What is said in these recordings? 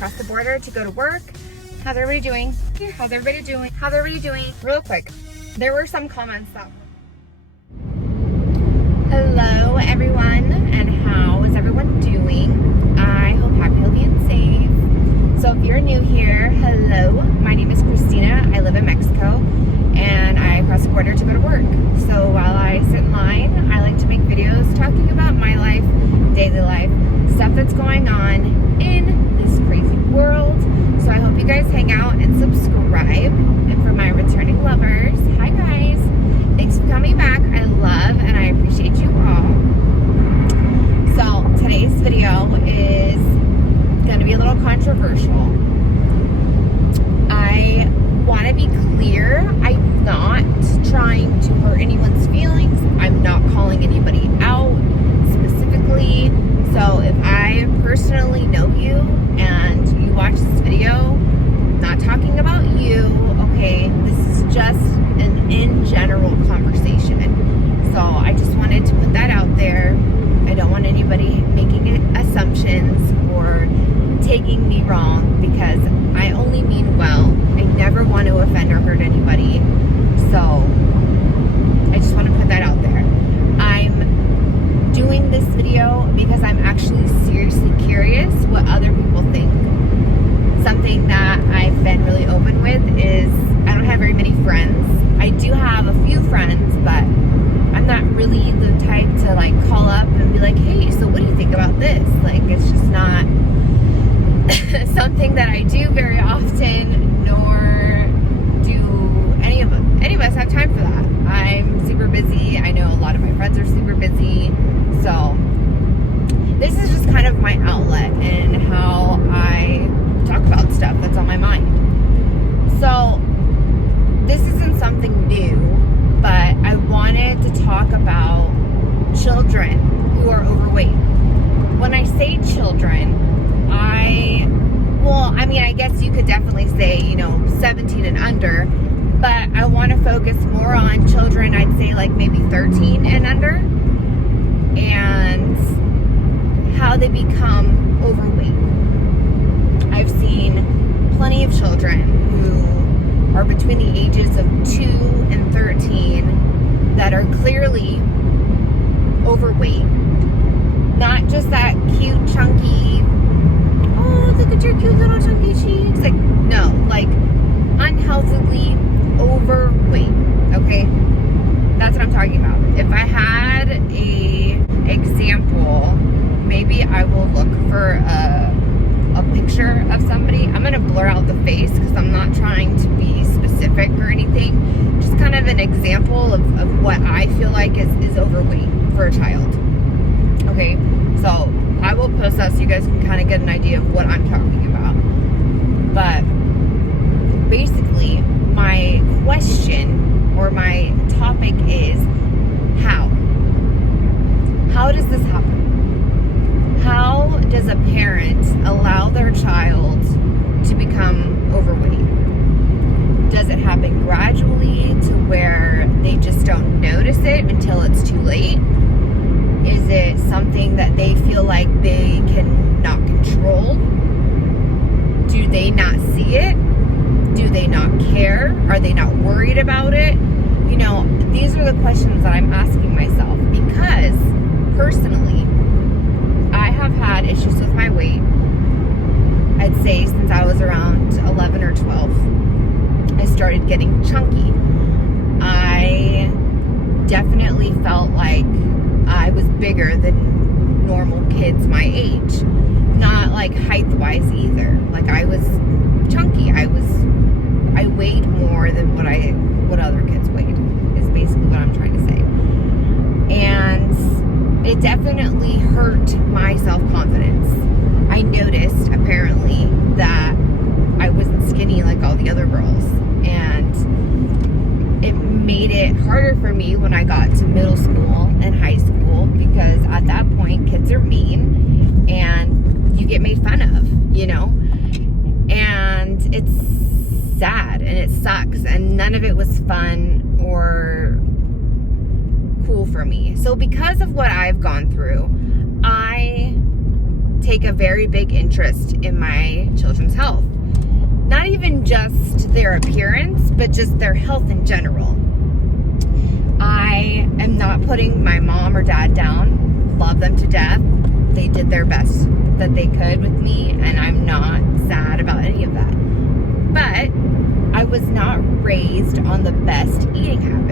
across the border to go to work. How's everybody doing? How's everybody doing? How's everybody doing? Real quick, there were some comments that... Hello everyone, and how is everyone doing? I hope happy, healthy, and safe. So if you're new here, hello, my name is Christina. I live in Mexico, and I cross the border to go to work. So while I sit in line, I like to make videos talking about my life, daily life, stuff that's going on in this crazy world. So I hope you guys hang out and subscribe. And for my returning lovers, hi guys. Thanks for coming back. I love and I appreciate you all. So today's video is going to be a little controversial. I want to be clear. I'm not trying to hurt anyone's feelings. I'm not calling anybody out specifically. So if I personally know you and you watch this video, not talking about you, okay, this is just an in general conversation. So I just wanted to put that out there. I don't want anybody making assumptions or taking me wrong, because I only mean well. I never want to offend or hurt anybody. So I just want to put that out there. I'm doing this video because I'm actually seriously curious what other people think. Something that I've been really open with is I don't have very many friends. I do have a few friends, but I'm not really the type to like call up and be like, hey, so what do you think about this? Like, it's just not something that I do very often, nor do any of us have time for that. I'm super busy. I know a lot of my friends are super busy. So this is just kind of my outlet and how I talk about stuff that's on my mind. So this isn't something new, but I wanted to talk about children who are overweight. When I say children, I guess you could definitely say, 17 and under, but I want to focus more on children, I'd say like maybe 13 and under, and how they become overweight. I've seen plenty of children who are between the ages of 2 and 13 that are clearly overweight. Not just that cute, chunky, oh, look at your cute little chunky cheeks. Like, no, like unhealthily overweight, okay? That's what I'm talking about. If I had a example, maybe I will look for a picture of somebody. I'm going to blur out the face because I'm not trying to be specific or anything. Just kind of an example of what I feel like is overweight for a child. Okay, so I will post that so you guys can kind of get an idea of what I'm talking about. But basically, my question or my topic is how? How does this happen? How does a parent allow their child to become overweight? Does it happen gradually to where they just don't notice it until it's too late? Is it something that they feel like they cannot control? Do they not see it? Do they not care? Are they not worried about it? These are the questions that I'm asking myself, because personally, I have had issues with my weight, I'd say since I was around 11 or 12. I started getting chunky. I definitely felt like I was bigger than normal kids my age. Not like height-wise either. Like, I was chunky. I weighed more than what other kids weighed, is basically what I'm trying to say. And it definitely hurt my self-confidence. I noticed, apparently, that I wasn't skinny like all the other girls. And it made it harder for me when I got to middle school and high school, because at that point, kids are mean and you get made fun of, And it's sad and it sucks, and none of it was fun or cool for me. So because of what I've gone through, I take a very big interest in my children's health. Not even just their appearance, but just their health in general. I am not putting my mom or dad down. Love them to death. They did their best that they could with me, and I'm not sad about any of that. But I was not raised on the best eating habits.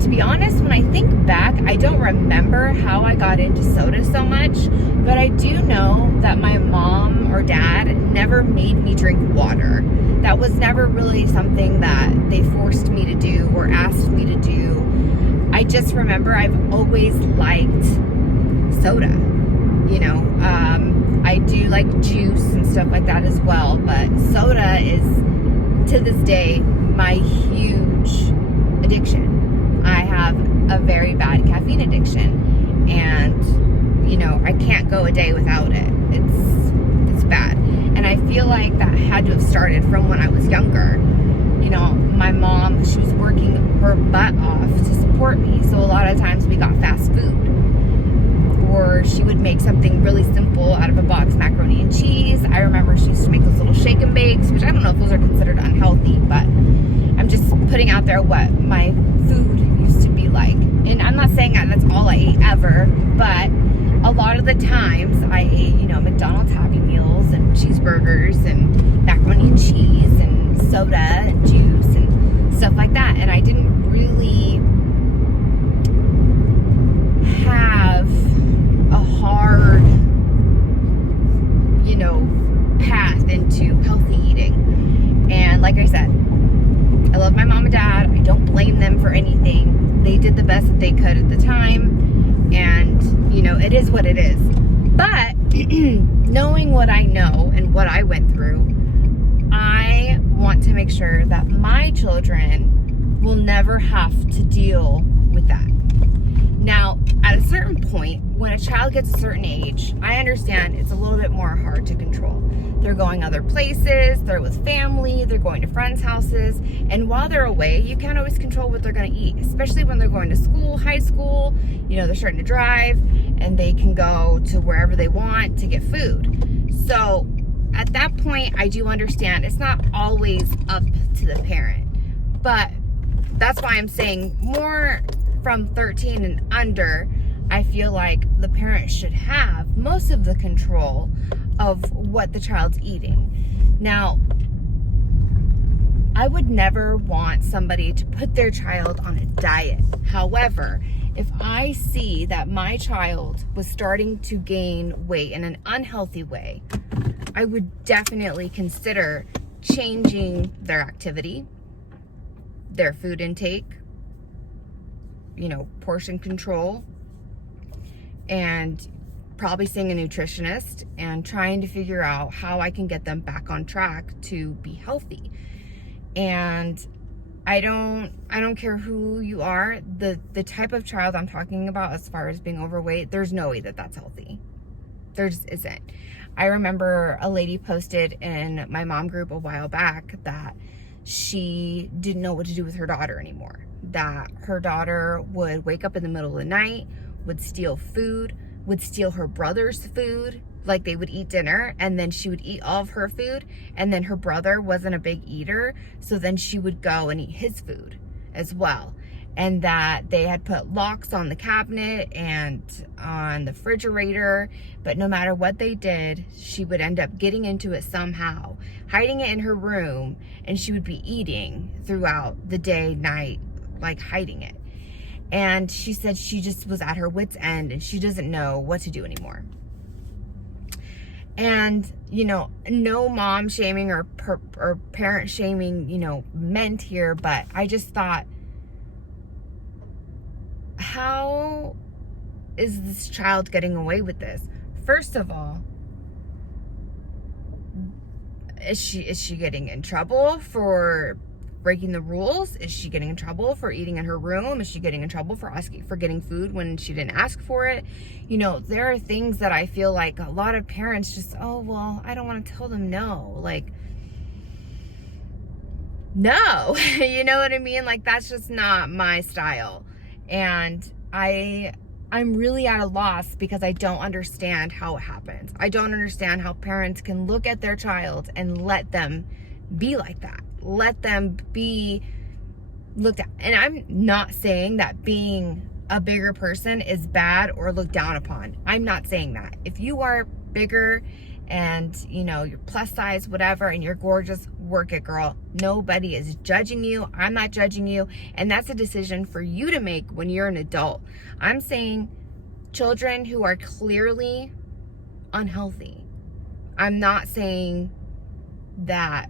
To be honest, when I think back, I don't remember how I got into soda so much, but I do know that my mom or dad never made me drink water. That was never really something that they forced me to do or asked me to do. I just remember I've always liked soda. I do like juice and stuff like that as well, but soda is, to this day, my huge addiction. I have a very bad caffeine addiction, and I can't go a day without it. It's bad, and I feel like that had to have started from when I was younger. My mom, she was working her butt off to support me, so a lot of times we got fast food, or she would make something really simple out of a box, macaroni and cheese. I remember she used to make those little shake and bakes, which I don't know if those are considered unhealthy, but I'm just putting out there what my food used to be like. And I'm not saying that that's all I ate ever, but a lot of the times I ate, McDonald's Happy Meals and cheeseburgers and macaroni and cheese and soda and juice and stuff like that. And I didn't really have a hard, path into healthy eating. And like I said, I love my mom and dad. I don't blame them for anything. They did the best that they could at the time. And, it is what it is. But knowing what I know and what I went through, I want to make sure that my children will never have to deal with that. Now, at a certain point, when a child gets a certain age, I understand it's a little bit more hard to control. They're going other places, they're with family, they're going to friends' houses, and while they're away, you can't always control what they're going to eat, especially when they're going to school, high school, they're starting to drive, and they can go to wherever they want to get food. So, at that point, I do understand it's not always up to the parent, but that's why I'm saying more from 13 and under, I feel like the parent should have most of the control of what the child's eating. Now, I would never want somebody to put their child on a diet. However, if I see that my child was starting to gain weight in an unhealthy way, I would definitely consider changing their activity, their food intake, portion control, and probably seeing a nutritionist and trying to figure out how I can get them back on track to be healthy. And I don't care who you are, the type of child I'm talking about as far as being overweight, there's no way that that's healthy. There just isn't. I remember a lady posted in my mom group a while back that she didn't know what to do with her daughter anymore. That her daughter would wake up in the middle of the night, would steal food, would steal her brother's food, like they would eat dinner, and then she would eat all of her food, and then her brother wasn't a big eater, so then she would go and eat his food as well. And that they had put locks on the cabinet and on the refrigerator, but no matter what they did, she would end up getting into it somehow, hiding it in her room, and she would be eating throughout the day, night, like hiding it. And she said she just was at her wit's end and she doesn't know what to do anymore. And, no mom shaming or parent shaming, meant here, but I just thought, how is this child getting away with this? First of all, is she getting in trouble for breaking the rules? Is she getting in trouble for eating in her room? Is she getting in trouble for getting food when she didn't ask for it? There are things that I feel like a lot of parents just, I don't want to tell them no. Like, no, you know what I mean? Like, that's just not my style. And I I'm really at a loss because I don't understand how it happens. I don't understand how parents can look at their child and let them be like that. Let them be looked at. And I'm not saying that being a bigger person is bad or looked down upon. I'm not saying that. If you are bigger and you're plus size, whatever, and you're gorgeous, work it, girl. Nobody is judging you. I'm not judging you. And that's a decision for you to make when you're an adult. I'm saying children who are clearly unhealthy. I'm not saying that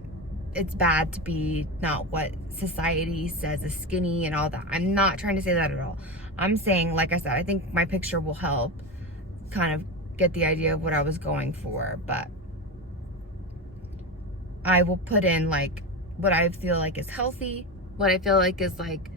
it's bad to be not what society says is skinny and all that. I'm not trying to say that at all. I'm saying, like I said, I think my picture will help kind of get the idea of what I was going for, but I will put in like what I feel like is healthy, what I feel like is like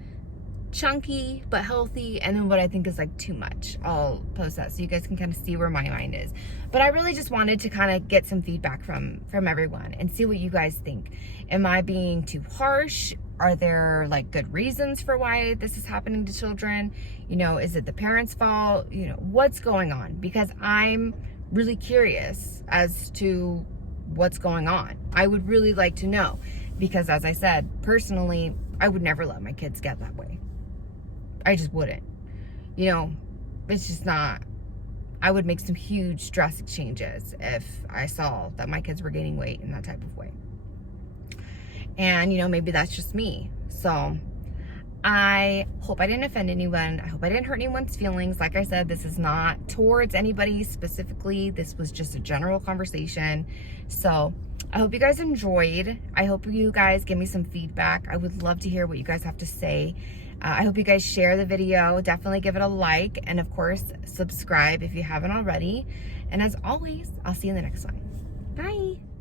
chunky but healthy, and then what I think is like too much. I'll post that so you guys can kind of see where my mind is. But I really just wanted to kind of get some feedback from everyone and see what you guys think. Am I being too harsh? Are there like good reasons for why this is happening to children? Is it the parents' fault? What's going on? Because I'm really curious as to what's going on. I would really like to know, because as I said, personally, I would never let my kids get that way. I just wouldn't. It's just not. I would make some huge drastic changes if I saw that my kids were gaining weight in that type of way. And, maybe that's just me. So I hope I didn't offend anyone. I hope I didn't hurt anyone's feelings. Like I said, this is not towards anybody specifically. This was just a general conversation. So I hope you guys enjoyed. I hope you guys give me some feedback. I would love to hear what you guys have to say. I hope you guys share the video. Definitely give it a like. And of course, subscribe if you haven't already. And as always, I'll see you in the next one. Bye.